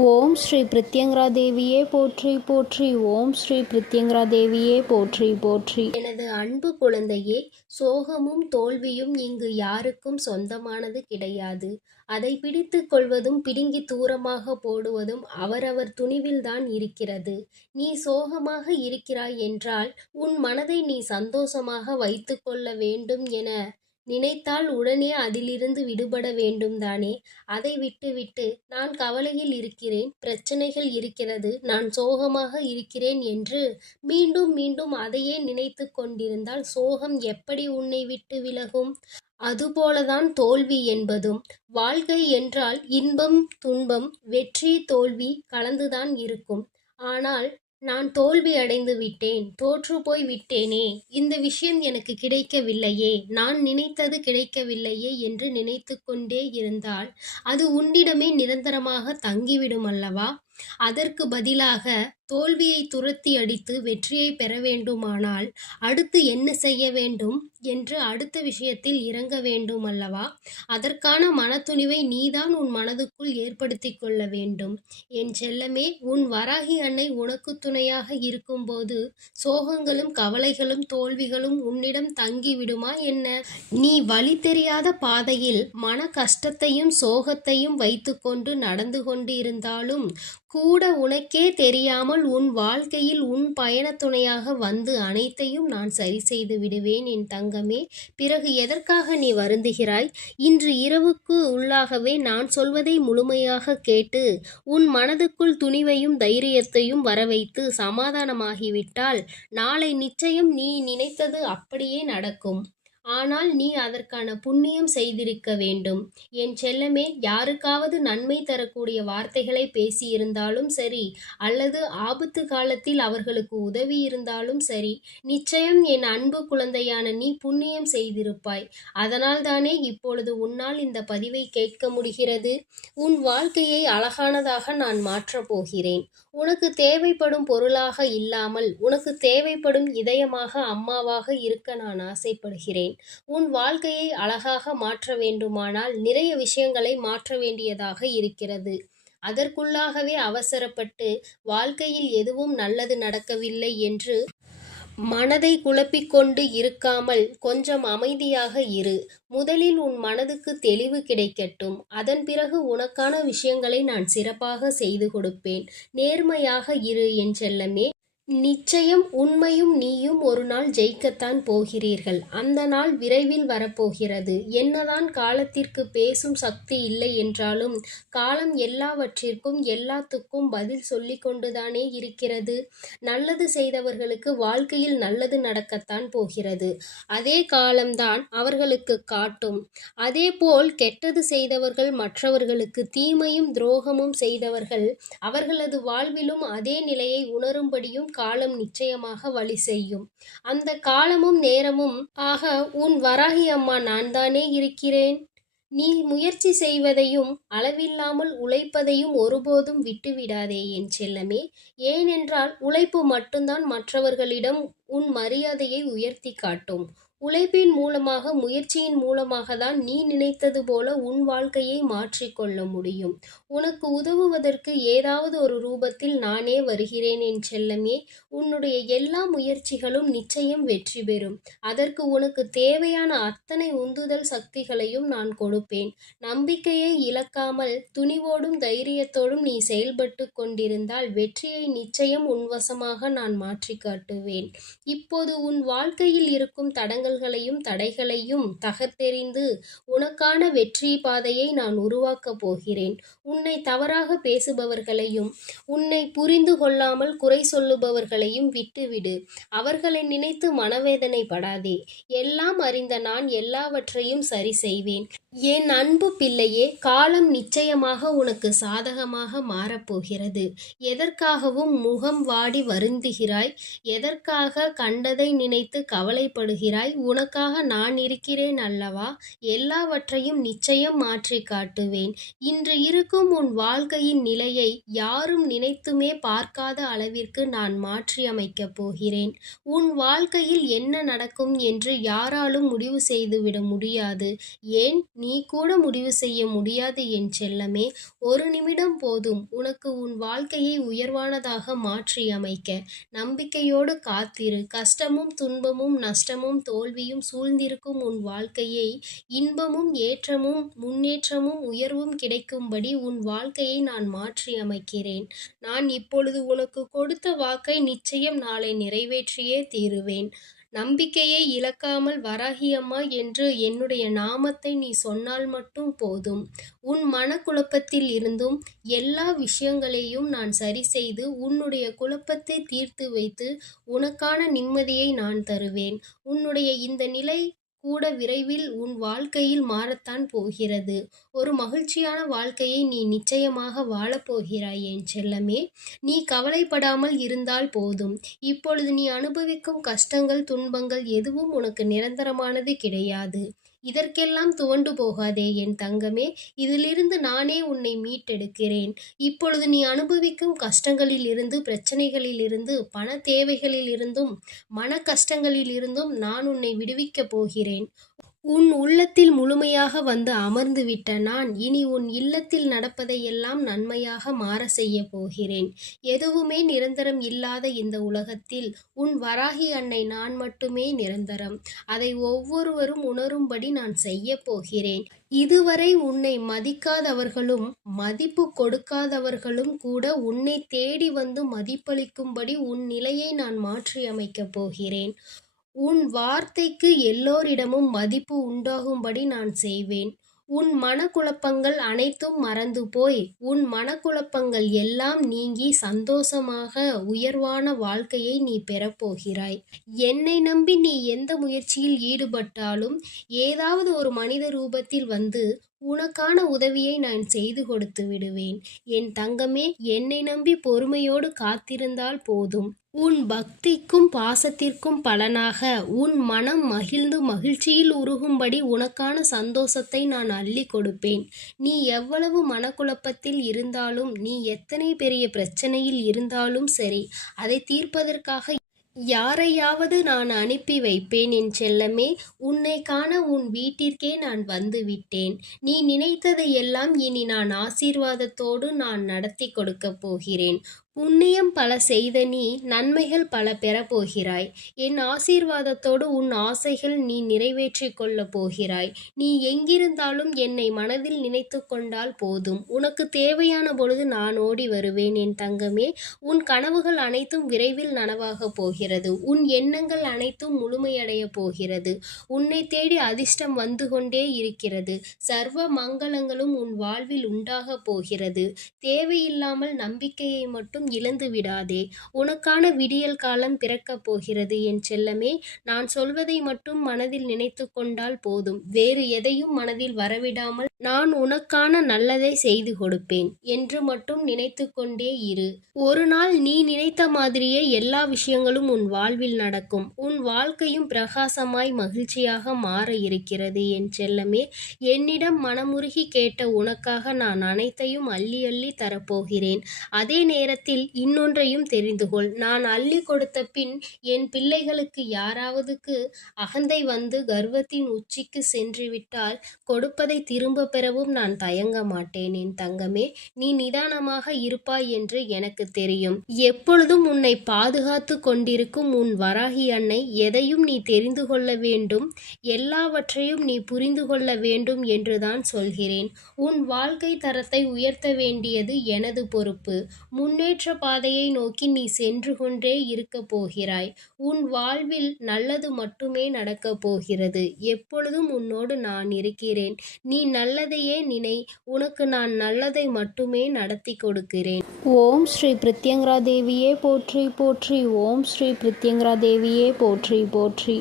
ஓம் ஸ்ரீ பிரித்யங்கரா தேவியே போற்றி போற்றி. ஓம் ஸ்ரீ பிரித்யங்கரா தேவியே போற்றி போற்றி. எனது அன்பு குழந்தையே, சோகமும் தோல்வியும் இங்கு யாருக்கும் சொந்தமானது கிடையாது. அதை பிடித்து கொள்வதும் பிடுங்கி தூரமாக போடுவதும் அவரவர் துணிவில்தான் இருக்கிறது. நீ சோகமாக இருக்கிறாய் என்றால் உன் மனதை நீ சந்தோஷமாக வைத்து கொள்ள வேண்டும் என நினைத்தால் உடனே அதிலிருந்து விடுபட வேண்டும் தானே. அதை விட்டுவிட்டு நான் கவலையில் இருக்கிறேன், பிரச்சனைகள் இருக்கிறது, நான் சோகமாக இருக்கிறேன் என்று மீண்டும் மீண்டும் அதையே நினைத்து கொண்டிருந்தால் சோகம் எப்படி உன்னை விட்டு விலகும்? அதுபோலதான் தோல்வி என்பதும். வாழ்க்கை என்றால் இன்பம் துன்பம் வெற்றி தோல்வி கலந்துதான் இருக்கும். ஆனால் நான் தோல்வி அடைந்து விட்டேன், தோற்று போய் விட்டேனே, இந்த விஷயம் எனக்கு கிடைக்கவில்லையே, நான் நினைத்தது கிடைக்கவில்லையே என்று நினைத்து கொண்டே இருந்தால் அது உன்னிடமே நிரந்தரமாக தங்கிவிடும் அல்லவா? அதற்கு பதிலாக தோல்வியை துரத்தி அடித்து வெற்றியை பெற வேண்டுமானால் அடுத்து என்ன செய்ய வேண்டும் என்று அடுத்த விஷயத்தில் இறங்க வேண்டும் அல்லவா? அதற்கான மனத்துணிவை நீதான் உன் மனதுக்குள் ஏற்படுத்தி கொள்ள வேண்டும். என் செல்லமே, உன் வராகி அன்னை உனக்கு துணையாக இருக்கும்போது சோகங்களும் கவலைகளும் தோல்விகளும் உன்னிடம் தங்கி விடுமா என்ன? நீ வழி தெரியாத பாதையில் மன கஷ்டத்தையும் சோகத்தையும் வைத்துக்கொண்டு நடந்து கொண்டு இருந்தாலும் கூட உனக்கே தெரியாமல் உன் வாழ்க்கையில் உன் பயண துணையாக வந்து அனைத்தையும் நான் சரி செய்து விடுவேன் என் தங்கமே. பிறகு எதற்காக நீ வருந்துகிறாய்? இன்று இரவுக்கு உள்ளாகவே நான் சொல்வதை முழுமையாக கேட்டு உன் மனதுக்குள் துணிவையும் தைரியத்தையும் வரவைத்து சமாதானமாகிவிட்டால் நாளை நிச்சயம் நீ நினைத்தது அப்படியே நடக்கும். ஆனால் நீ அதற்கான புண்ணியம் செய்திருக்க வேண்டும். என் செல்லமே, யாருக்காவது நன்மை தரக்கூடிய வார்த்தைகளை பேசியிருந்தாலும் சரி, அல்லது ஆபத்து காலத்தில் அவர்களுக்கு உதவி இருந்தாலும் சரி, நிச்சயம் என் அன்பு குழந்தையான நீ புண்ணியம் செய்திருப்பாய். அதனால்தானே இப்பொழுது உன்னால் இந்த பதிவை கேட்க முடிகிறது. உன் வாழ்க்கையை அழகானதாக நான் மாற்றப் போகிறேன். உனக்கு தேவைப்படும் பொருளாக இல்லாமல் உனக்கு தேவைப்படும் இதயமாக அம்மாவாக இருக்க நான் ஆசைப்படுகிறேன். உன் வாழ்க்கையை அழகாக மாற்ற வேண்டுமானால் நிறைய விஷயங்களை மாற்ற வேண்டியதாக இருக்கிறது. அதற்குள்ளாகவே அவசரப்பட்டு வாழ்க்கையில் எதுவும் நல்லது நடக்கவில்லை என்று மனதை குழப்பிக்கொண்டு இருக்காமல் கொஞ்சம் அமைதியாக இரு. முதலில் உன் மனதுக்கு தெளிவு கிடைக்கட்டும். அதன் பிறகு உனக்கான விஷயங்களை நான் சிறப்பாக செய்து கொடுப்பேன். நேர்மையாக இரு என் செல்லமே. நிச்சயம் உண்மையும் நீயும் ஒரு நாள் ஜெயிக்கத்தான் போகிறீர்கள். அந்த நாள் விரைவில் வரப்போகிறது. என்னதான் காலத்திற்கு பேசும் சக்தி இல்லை என்றாலும் காலம் எல்லாவற்றிற்கும் எல்லாத்துக்கும் பதில் சொல்லிக் கொண்டுதானே இருக்கிறது. நல்லது செய்தவர்களுக்கு வாழ்க்கையில் நல்லது நடக்கத்தான் போகிறது. அதே காலம்தான் அவர்களுக்கு காட்டும். அதேபோல் கெட்டது செய்தவர்கள், மற்றவர்களுக்கு தீமையும் துரோகமும் செய்தவர்கள் அவர்களது வாழ்விலும் அதே நிலையை உணரும்படியும் காலம் நிச்சயமாக வழி செய்யும். அந்த காலமும் நேரமும் ஆக உன் வராகி அம்மா நான் தானே இருக்கிறேன். நீ முயற்சி செய்வதையும் அளவில்லாமல் உழைப்பதையும் ஒருபோதும் விட்டுவிடாதே என் செல்லமே. ஏனென்றால் உழைப்பு மட்டும்தான் மற்றவர்களிடம் உன் மரியாதையை உயர்த்தி காட்டும். உழைப்பின் மூலமாக, முயற்சியின் மூலமாக தான் நீ நினைத்தது போல உன் வாழ்க்கையை மாற்றிக்கொள்ள முடியும். உனக்கு உதவுவதற்கு ஏதாவது ஒரு ரூபத்தில் நானே வருகிறேன் என் செல்லமே. உன்னுடைய எல்லா முயற்சிகளும் நிச்சயம் வெற்றி பெறும். அதற்கு உனக்கு தேவையான அத்தனை உந்துதல் சக்திகளையும் நான் கொடுப்பேன். நம்பிக்கையை இழக்காமல் துணிவோடும் தைரியத்தோடும் நீ செயல்பட்டு கொண்டிருந்தால் வெற்றியை நிச்சயம் உன்வசமாக நான் மாற்றி காட்டுவேன். இப்போது உன் வாழ்க்கையில் இருக்கும் தடைகளையும் தகர்த்தெறிந்து உனக்கான வெற்றி பாதையை நான் உருவாக்கப் போகிறேன். உன்னை தவறாக பேசுபவர்களையும் உன்னை புரிந்து கொள்ளாமல் குறை சொல்லுபவர்களையும் விட்டுவிடு. அவர்களை நினைத்து மனவேதனை படாதே. எல்லாம் அறிந்த நான் எல்லாவற்றையும் சரி செய்வேன். என் அன்பு பிள்ளையே, காலம் நிச்சயமாக உனக்கு சாதகமாக மாறப்போகிறது. எதற்காகவும் முகம் வாடி வருந்துகிறாய்? எதற்காக கண்டதை நினைத்து கவலைப்படுகிறாய்? உனக்காக நான் இருக்கிறேன் அல்லவா? எல்லாவற்றையும் நிச்சயம் மாற்றி காட்டுவேன். இன்று இருக்கும் உன் வாழ்க்கையின் நிலையை யாரும் நினைத்துமே பார்க்காத அளவிற்கு நான் மாற்றியமைக்கப் போகிறேன். உன் வாழ்க்கையில் என்ன நடக்கும் என்று யாராலும் முடிவு செய்துவிட முடியாது. ஏன், நீ கூட முடிவு செய்ய முடியாது என் செல்லமே. ஒரு நிமிடம் போதும் உனக்கு உன் வாழ்க்கையை உயர்வானதாக மாற்றியமைக்க. நம்பிக்கையோடு காத்திரு. கஷ்டமும் துன்பமும் நஷ்டமும் தோல்வியும் சூழ்ந்திருக்கும் உன் வாழ்க்கையை இன்பமும் ஏற்றமும் முன்னேற்றமும் உயர்வும் கிடைக்கும்படி உன் வாழ்க்கையை நான் மாற்றியமைக்கிறேன். நான் இப்பொழுது உனக்கு கொடுத்த வாக்கை நிச்சயம் நாளை நிறைவேற்றியே தீருவேன். நம்பிக்கையை இழக்காமல் வராகி அம்மா என்று என்னுடைய நாமத்தை நீ சொன்னால் மட்டும் போதும். உன் மனக்குழப்பத்தில் இருந்தும் எல்லா விஷயங்களையும் நான் சரி செய்து உன்னுடைய குழப்பத்தை தீர்த்து வைத்து உனக்கான நிம்மதியை நான் தருவேன். உன்னுடைய இந்த நிலை கூட விரைவில் உன் வாழ்க்கையில் மாறத்தான் போகிறது. ஒரு மகிழ்ச்சியான வாழ்க்கையை நீ நிச்சயமாக வாழப்போகிறாய் என் செல்லமே. நீ கவலைப்படாமல் இருந்தால் போதும். இப்பொழுது நீ அனுபவிக்கும் கஷ்டங்கள் துன்பங்கள் எதுவும் உனக்கு நிரந்தரமானது கிடையாது. இதற்கெல்லாம் துவண்டு போகாதே என் தங்கமே. இதிலிருந்து நானே உன்னை மீட்டெடுக்கிறேன். இப்பொழுது நீ அனுபவிக்கும் கஷ்டங்களிலிருந்து பிரச்சனைகளிலிருந்து பண தேவைகளிலிருந்தும் மன கஷ்டங்களிலிருந்தும் நான் உன்னை விடுவிக்கப் போகிறேன். உன் உள்ளத்தில் முழுமையாக வந்து அமர்ந்துவிட்ட நான் இனி உன் இல்லத்தில் நடப்பதையெல்லாம் நன்மையாக மாற செய்ய போகிறேன். எதுவுமே நிரந்தரம் இல்லாத இந்த உலகத்தில் உன் வராகி அன்னை நான் மட்டுமே நிரந்தரம். அதை ஒவ்வொருவரும் உணரும்படி நான் செய்ய போகிறேன். இதுவரை உன்னை மதிக்காதவர்களும் மதிப்பு கொடுக்காதவர்களும் கூட உன்னை தேடி வந்து மதிப்பளிக்கும்படி உன் நிலையை நான் மாற்றியமைக்கப் போகிறேன். உன் வார்த்தைக்கு எல்லோரிடமும் மதிப்பு உண்டாகும்படி நான் செய்வேன். உன் மனக்குழப்பங்கள் அனைத்தும் மறந்து போய் உன் மனக்குழப்பங்கள் எல்லாம் நீங்கி சந்தோஷமாக உயர்வான வாழ்க்கையை நீ பெறப்போகிறாய். என்னை நம்பி நீ எந்த முயற்சியில் ஈடுபட்டாலும் ஏதாவது ஒரு மனித ரூபத்தில் வந்து உனக்கான உதவியை நான் செய்து கொடுத்து விடுவேன். என் தங்கமே, என்னை நம்பி பொறுமையோடு காத்திருந்தால் போதும். உன் பக்திக்கும் பாசத்திற்கும் பலனாக உன் மனம் மகிழ்ந்து மகிழ்ச்சியில் உருகும்படி உனக்கான சந்தோஷத்தை நான் அள்ளி கொடுப்பேன். நீ எவ்வளவு மனக்குழப்பத்தில் இருந்தாலும் நீ எத்தனை பெரிய பிரச்சனையில் இருந்தாலும் சரி, அதை தீர்ப்பதற்காக யாரையாவது நான் அனுப்பி வைப்பேன் என் செல்லமே. உன்னை காண உன் வீட்டிற்கே நான் வந்து விட்டேன். நீ நினைத்ததையெல்லாம் இனி நான் ஆசீர்வாதத்தோடு நான் நடத்தி கொடுக்கப் போகிறேன். புண்ணியம் பல செய்த நீ நன்மைகள் பல பெறப்போகிறாய். என் ஆசீர்வாதத்தோடு உன் ஆசைகள் நீ நிறைவேற்றிக் கொள்ளப் போகிறாய். நீ எங்கிருந்தாலும் என்னை மனதில் நினைத்து கொண்டால் போதும். உனக்கு தேவையான பொழுது நான் ஓடி வருவேன் என் தங்கமே. உன் கனவுகள் அனைத்தும் விரைவில் நனவாகப் போகிறது. உன் எண்ணங்கள் அனைத்தும் முழுமையடைய போகிறது. உன்னை தேடி அதிர்ஷ்டம் வந்து கொண்டே இருக்கிறது. சர்வ மங்களங்களும் உன் வாழ்வில் உண்டாகப் போகிறது. தேவையில்லாமல் நம்பிக்கையை மட்டும் இழந்து விடாதே. உனக்கான விடியல் காலம் பிறக்கப் போகிறது என் செல்லமே. நான் சொல்வதை மட்டும் மனதில் நினைத்து கொண்டால் போதும். வேறு எதையும் மனதில் வரவிடாமல் நான் உனக்கான நல்லதை செய்து கொடுப்பேன் என்று மட்டும் நினைத்து கொண்டே இரு. ஒரு நாள் நீ நினைத்த மாதிரியே எல்லா விஷயங்களும் உன் வாழ்வில் நடக்கும். உன் வாழ்க்கையும் பிரகாசமாய் மகிழ்ச்சியாக மாற இருக்கிறது என் செல்லமே. என்னிடம் மனமுருகி கேட்ட உனக்காக நான் அனைத்தையும் அள்ளி அள்ளி தரப்போகிறேன். அதே நேரத்தில் இன்னொன்றையும் தெரிந்து கொள். நான் அள்ளி கொடுத்த பின் என் பிள்ளைகளுக்கு யாராவதுக்கு அகந்தை வந்து கர்வத்தின் உச்சிக்கு சென்றுவிட்டால் கொடுப்பதை திரும்ப பெறவும் நான் தயங்க மாட்டேன் என் தங்கமே. நீ நிதானமாக இருப்பாய் என்று எனக்கு தெரியும். எப்பொழுதும் உன்னை பாதுகாத்து கொண்டிருக்கும் உன் வராகி அன்னை எதையும் நீ தெரிந்து கொள்ள வேண்டும், எல்லாவற்றையும் நீ புரிந்து கொள்ள வேண்டும் என்றுதான் சொல்கிறேன். உன் வாழ்க்கை தரத்தை உயர்த்த வேண்டியது எனது பொறுப்பு. முன்னேற்ற பாதையை நோக்கி நீ சென்று கொண்டே இருக்கப் போகிறாய். உன் வாழ்வில் நல்லது மட்டுமே நடக்கப் போகிறது. எப்பொழுதும் உன்னோடு நான் இருக்கிறேன். நீ நல்லதையே நினை. உனக்கு நான் நல்லதை மட்டுமே நடத்தி கொடுக்கிறேன். ஓம் ஸ்ரீ பிரத்யங்கரா தேவியே போற்றி போற்றி. ஓம் ஸ்ரீ பிரத்யங்கரா தேவியே போற்றி போற்றி.